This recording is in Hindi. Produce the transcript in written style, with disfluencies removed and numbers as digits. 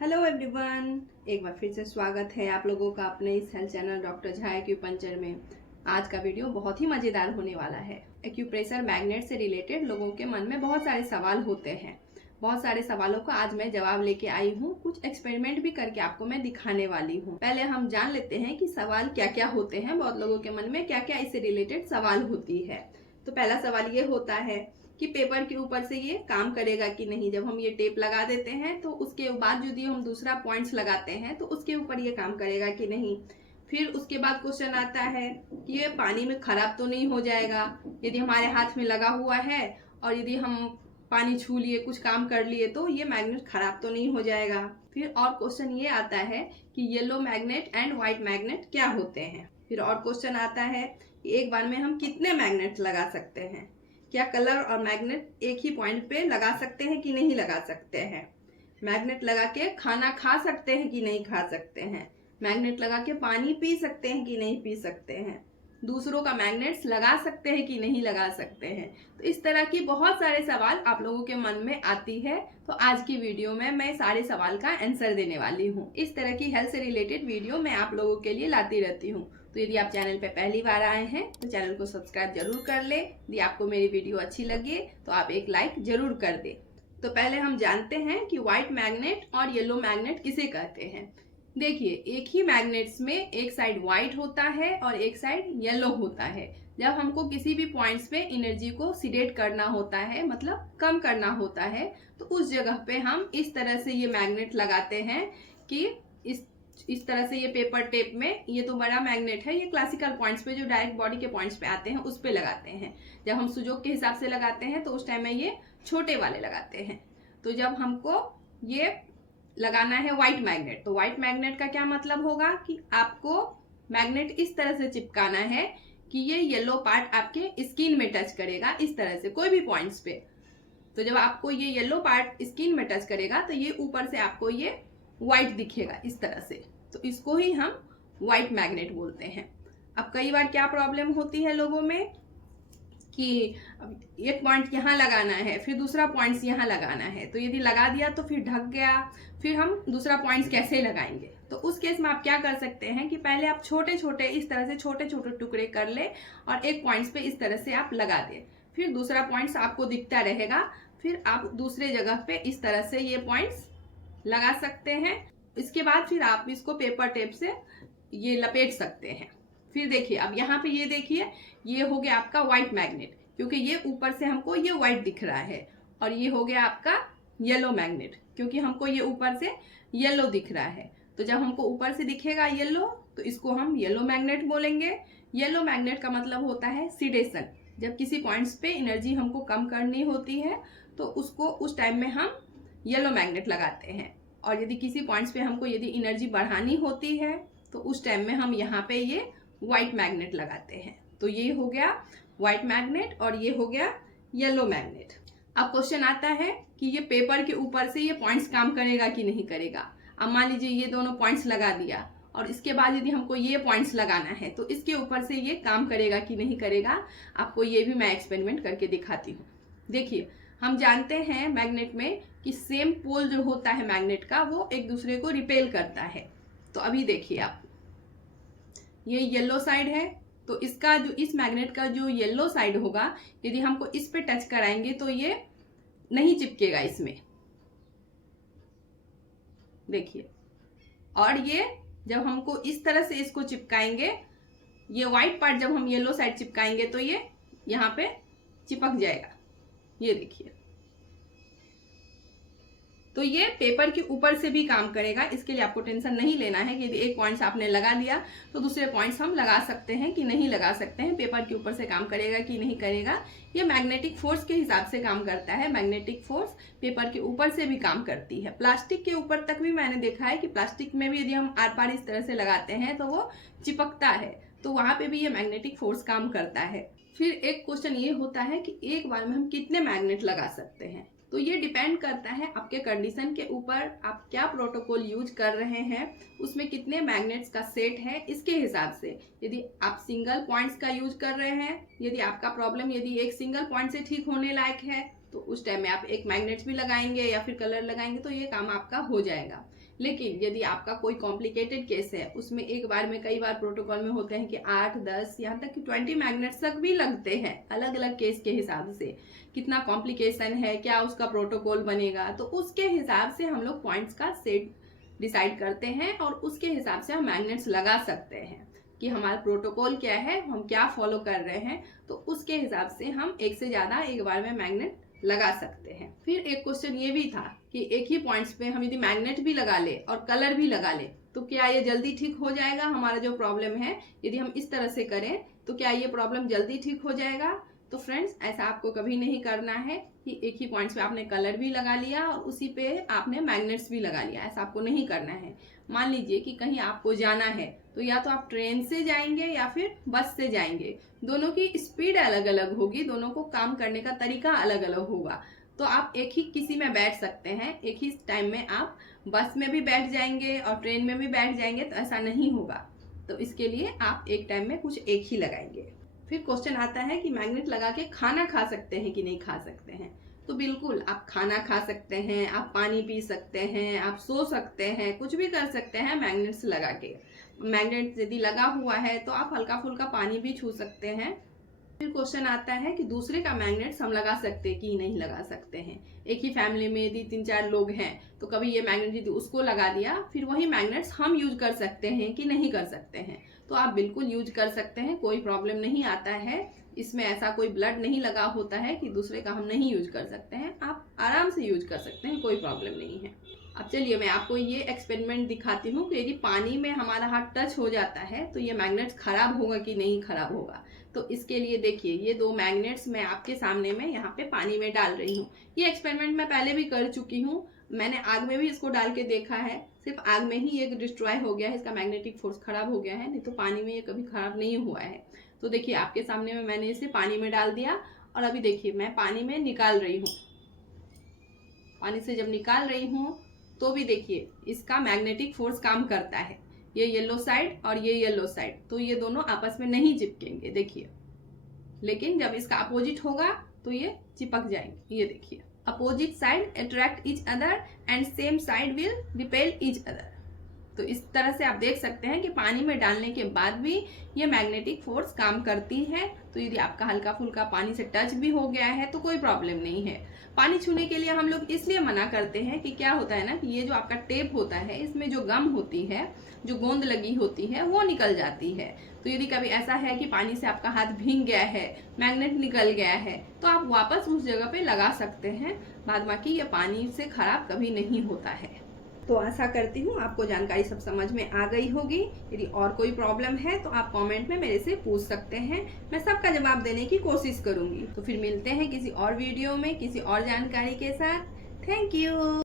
हेलो एवरीवन, एक बार फिर से स्वागत है आप लोगों का अपने इस health channel doctor Jha acupuncture में। आज का वीडियो बहुत ही मज़ेदार होने वाला है। एक्यूप्रेशर मैग्नेट से रिलेटेड लोगों के मन में बहुत सारे सवाल होते हैं। बहुत सारे सवालों का आज मैं जवाब लेके आई हूँ। कुछ एक्सपेरिमेंट भी करके आपको मैं दिखाने वाली हूँ। पहले हम जान लेते हैं कि सवाल क्या क्या होते हैं। बहुत लोगों के मन में क्या क्या इससे रिलेटेड सवाल होती है। तो पहला सवाल ये होता है कि पेपर के ऊपर से ये काम करेगा कि नहीं। जब हम ये टेप लगा देते हैं तो उसके बाद यदि हम दूसरा पॉइंट्स लगाते हैं तो उसके ऊपर ये काम करेगा कि नहीं। फिर उसके बाद क्वेश्चन आता है कि ये पानी में खराब तो नहीं हो जाएगा। यदि हमारे हाथ में लगा हुआ है और यदि हम पानी छू लिए, कुछ काम कर लिए, तो ये मैग्नेट खराब तो नहीं हो जाएगा। फिर और क्वेश्चन ये आता है कि yellow magnet and white magnet क्या होते हैं। फिर और क्वेश्चन आता है कि एक बार में हम कितने मैग्नेट लगा सकते हैं। क्या कलर और मैग्नेट एक ही पॉइंट पे लगा सकते हैं कि नहीं लगा सकते हैं। मैग्नेट लगा के खाना खा सकते हैं कि नहीं खा सकते हैं। मैग्नेट लगा के पानी पी सकते हैं कि नहीं पी सकते हैं। दूसरों का मैग्नेट्स लगा सकते हैं कि नहीं लगा सकते हैं। तो इस तरह की बहुत सारे सवाल आप लोगों के मन में आती है। तो आज की वीडियो में मैं सारे सवाल का आंसर देने वाली हूँ। इस तरह की हेल्थ से रिलेटेड वीडियो मैं आप लोगों के लिए लाती रहती हूँ। तो यदि आप चैनल पे पहली बार आए हैं तो चैनल को सब्सक्राइब जरूर कर ले। यदि आपको मेरी वीडियो अच्छी लगे तो आप एक लाइक जरूर कर दे। तो पहले हम जानते हैं कि व्हाइट मैग्नेट और येलो मैग्नेट किसे कहते हैं। देखिए, एक ही मैग्नेट्स में एक साइड व्हाइट होता है और एक साइड येलो होता है। जब हमको किसी भी पॉइंट्स पे एनर्जी को सीडेट करना होता है, मतलब कम करना होता है, तो उस जगह पे हम इस तरह से ये मैग्नेट लगाते हैं कि इस तरह से ये पेपर टेप में, ये तो बड़ा मैग्नेट है, ये क्लासिकल पॉइंट्स पे जो डायरेक्ट बॉडी के पॉइंट्स पे आते हैं उस पे लगाते हैं। जब हम सुजोग के हिसाब से लगाते हैं तो उस टाइम में ये छोटे वाले लगाते हैं। तो जब हमको ये लगाना है व्हाइट मैग्नेट, तो व्हाइट मैग्नेट का क्या मतलब होगा कि आपको मैग्नेट इस तरह से चिपकाना है कि ये येलो पार्ट आपके स्किन में टच करेगा, इस तरह से कोई भी पॉइंट्स पे। तो जब आपको ये येलो पार्ट स्किन में टच करेगा तो ये ऊपर से आपको ये व्हाइट दिखेगा इस तरह से। तो इसको ही हम व्हाइट मैग्नेट बोलते हैं। अब कई बार क्या प्रॉब्लम होती है लोगों में कि एक पॉइंट यहाँ लगाना है, फिर दूसरा पॉइंट्स यहाँ लगाना है, तो यदि लगा दिया तो फिर ढक गया, फिर हम दूसरा पॉइंट्स कैसे लगाएंगे। तो उस केस में आप क्या कर सकते हैं कि पहले आप छोटे छोटे इस तरह से छोटे छोटे टुकड़े कर ले और एक पॉइंट्स पे इस तरह से आप लगा दें। फिर दूसरा पॉइंट्स आपको दिखता रहेगा, फिर आप दूसरे जगह पे इस तरह से ये पॉइंट्स लगा सकते हैं। इसके बाद फिर आप इसको पेपर टेप से ये लपेट सकते हैं। फिर देखिए, अब यहाँ पे ये देखिए, ये हो गया आपका व्हाइट मैग्नेट, क्योंकि ये ऊपर से हमको ये व्हाइट दिख रहा है। और ये हो गया आपका येलो मैग्नेट, क्योंकि हमको ये ऊपर से येलो दिख रहा है। तो जब हमको ऊपर से दिखेगा येलो तो इसको हम येलो मैग्नेट बोलेंगे। येलो मैग्नेट का मतलब होता है सीडेशन। जब किसी पॉइंट्स पे एनर्जी हमको कम करनी होती है तो उसको उस टाइम में हम येलो मैग्नेट लगाते हैं। और यदि किसी पॉइंट्स पे हमको यदि एनर्जी बढ़ानी होती है तो उस टाइम में हम यहाँ पे ये व्हाइट मैग्नेट लगाते हैं। तो ये हो गया व्हाइट मैग्नेट और ये हो गया येलो मैग्नेट। अब क्वेश्चन आता है कि ये पेपर के ऊपर से ये पॉइंट्स काम करेगा कि नहीं करेगा। अब मान लीजिए ये दोनों पॉइंट्स लगा दिया और इसके बाद यदि हमको ये पॉइंट्स लगाना है तो इसके ऊपर से ये काम करेगा कि नहीं करेगा। आपको ये भी मैं एक्सपेरिमेंट करके दिखाती हूँ। देखिए, हम जानते हैं मैग्नेट में कि सेम पोल जो होता है मैग्नेट का वो एक दूसरे को रिपेल करता है। तो अभी देखिए आप, ये येलो साइड है, तो इसका जो इस मैग्नेट का जो येलो साइड होगा, यदि हमको इस पे टच कराएंगे तो ये नहीं चिपकेगा इसमें, देखिए। और ये जब हमको इस तरह से इसको चिपकाएंगे, ये व्हाइट पार्ट जब हम येलो साइड चिपकाएंगे तो ये यहाँ पे चिपक जाएगा, ये देखिए। तो ये पेपर के ऊपर से भी काम करेगा, इसके लिए आपको टेंशन नहीं लेना है कि यदि एक पॉइंट्स आपने लगा दिया तो दूसरे पॉइंट्स हम लगा सकते हैं कि नहीं लगा सकते हैं। पेपर के ऊपर से काम करेगा कि नहीं करेगा, ये मैग्नेटिक फोर्स के हिसाब से काम करता है। मैग्नेटिक फोर्स पेपर के ऊपर से भी काम करती है। प्लास्टिक के ऊपर तक भी मैंने देखा है कि प्लास्टिक में भी यदि हम आर पार इस तरह से लगाते हैं तो वो चिपकता है, तो वहां पे भी ये मैग्नेटिक फोर्स काम करता है। फिर एक क्वेश्चन ये होता है कि एक बार में हम कितने मैग्नेट लगा सकते हैं। तो ये डिपेंड करता है आपके कंडीशन के ऊपर, आप क्या प्रोटोकॉल यूज कर रहे हैं, उसमें कितने मैग्नेट्स का सेट है, इसके हिसाब से। यदि आप सिंगल पॉइंट्स का यूज कर रहे हैं, यदि आपका प्रॉब्लम यदि एक सिंगल पॉइंट से ठीक होने लायक है तो उस टाइम में आप एक मैग्नेट्स भी लगाएंगे या फिर कलर लगाएंगे तो ये काम आपका हो जाएगा। लेकिन यदि आपका कोई कॉम्प्लिकेटेड केस है, उसमें एक बार में कई बार प्रोटोकॉल में होते हैं कि 8, 10 यहाँ तक कि 20 मैग्नेट्स तक भी लगते हैं, अलग अलग केस के हिसाब से कितना कॉम्प्लिकेशन है, क्या उसका प्रोटोकॉल बनेगा, तो उसके हिसाब से हम लोग पॉइंट्स का सेट डिसाइड करते हैं और उसके हिसाब से हम मैग्नेट्स लगा सकते हैं कि हमारा प्रोटोकॉल क्या है, हम क्या फॉलो कर रहे हैं, तो उसके हिसाब से हम एक से ज्यादा एक बार में मैग्नेट लगा सकते हैं। फिर एक क्वेश्चन ये भी था कि एक ही पॉइंट्स पे हम यदि मैग्नेट भी लगा ले और कलर भी लगा ले तो क्या ये जल्दी ठीक हो जाएगा, हमारा जो प्रॉब्लम है यदि हम इस तरह से करें तो क्या ये प्रॉब्लम जल्दी ठीक हो जाएगा। तो फ्रेंड्स, ऐसा आपको कभी नहीं करना है कि एक ही पॉइंट्स पे आपने कलर भी लगा लिया और उसी पे आपने मैग्नेट्स भी लगा लिया, ऐसा आपको नहीं करना है। मान लीजिए कि कहीं आपको जाना है तो या तो आप ट्रेन से जाएंगे या फिर बस से जाएंगे, दोनों की स्पीड अलग अलग होगी, दोनों को काम करने का तरीका अलग अलग होगा। तो आप एक ही किसी में बैठ सकते हैं, एक ही टाइम में आप बस में भी बैठ जाएंगे और ट्रेन में भी बैठ जाएंगे, तो ऐसा नहीं होगा। तो इसके लिए आप एक टाइम में कुछ एक ही लगाएंगे। फिर क्वेश्चन आता है कि मैग्नेट लगा के खाना खा सकते हैं कि नहीं खा सकते हैं। तो बिल्कुल आप खाना खा सकते हैं, आप पानी पी सकते हैं, आप सो सकते हैं, कुछ भी कर सकते हैं मैग्नेट्स लगा के। मैग्नेट यदि लगा हुआ है तो आप हल्का फुल्का पानी भी छू सकते हैं। फिर क्वेश्चन आता है कि दूसरे का मैग्नेट्स हम लगा सकते हैं कि नहीं लगा सकते हैं। एक ही फैमिली में यदि 3-4 लोग हैं तो कभी ये मैग्नेट यदि उसको लगा दिया, फिर वही मैग्नेट्स हम यूज कर सकते हैं कि नहीं कर सकते हैं। तो आप बिल्कुल यूज कर सकते हैं, कोई प्रॉब्लम नहीं आता है। इसमें ऐसा कोई ब्लड नहीं लगा होता है कि दूसरे का हम नहीं यूज कर सकते हैं, आप आराम से यूज कर सकते हैं, कोई प्रॉब्लम नहीं है। अब चलिए मैं आपको ये एक्सपेरिमेंट दिखाती हूँ कि यदि पानी में हमारा हाथ टच हो जाता है तो ये मैग्नेट्स खराब होगा कि नहीं खराब होगा। तो इसके लिए देखिए, ये 2 मैग्नेट्स मैं आपके सामने में यहाँ पे पानी में डाल रही हूँ। ये एक्सपेरिमेंट मैं पहले भी कर चुकी हूँ, मैंने आग में भी इसको डाल के देखा है, सिर्फ आग में ही ये डिस्ट्रॉय हो गया है, इसका मैग्नेटिक फोर्स खराब हो गया है, नहीं तो पानी में ये कभी खराब नहीं हुआ है। तो देखिए आपके सामने में मैंने इसे पानी में डाल दिया और अभी देखिए मैं पानी में निकाल रही हूँ। पानी से जब निकाल रही हूँ तो भी देखिए इसका मैग्नेटिक फोर्स काम करता है, ये येलो साइड और ये येलो साइड, तो ये दोनों आपस में नहीं चिपकेंगे देखिए। लेकिन जब इसका अपोजिट होगा तो ये चिपक जाएंगे। ये देखिए, opposite side attract each other and same side will repel each other. तो इस तरह से आप देख सकते हैं कि पानी में डालने के बाद भी ये मैग्नेटिक फोर्स काम करती है। तो यदि आपका हल्का फुल्का पानी से टच भी हो गया है तो कोई प्रॉब्लम नहीं है। पानी छूने के लिए हम लोग इसलिए मना करते हैं कि क्या होता है ना कि ये जो आपका टेप होता है, इसमें जो गम होती है, जो गोंद लगी होती है, वो निकल जाती है। तो यदि कभी ऐसा है कि पानी से आपका हाथ भीग गया है, मैग्नेट निकल गया है, तो आप वापस उस जगह पे लगा सकते हैं, बाद बाकी ये पानी से खराब कभी नहीं होता है। तो आशा करती हूँ आपको जानकारी सब समझ में आ गई होगी। यदि और कोई प्रॉब्लम है तो आप कमेंट में मेरे से पूछ सकते हैं, मैं सबका जवाब देने की कोशिश करूंगी। तो फिर मिलते हैं किसी और वीडियो में किसी और जानकारी के साथ। Thank you.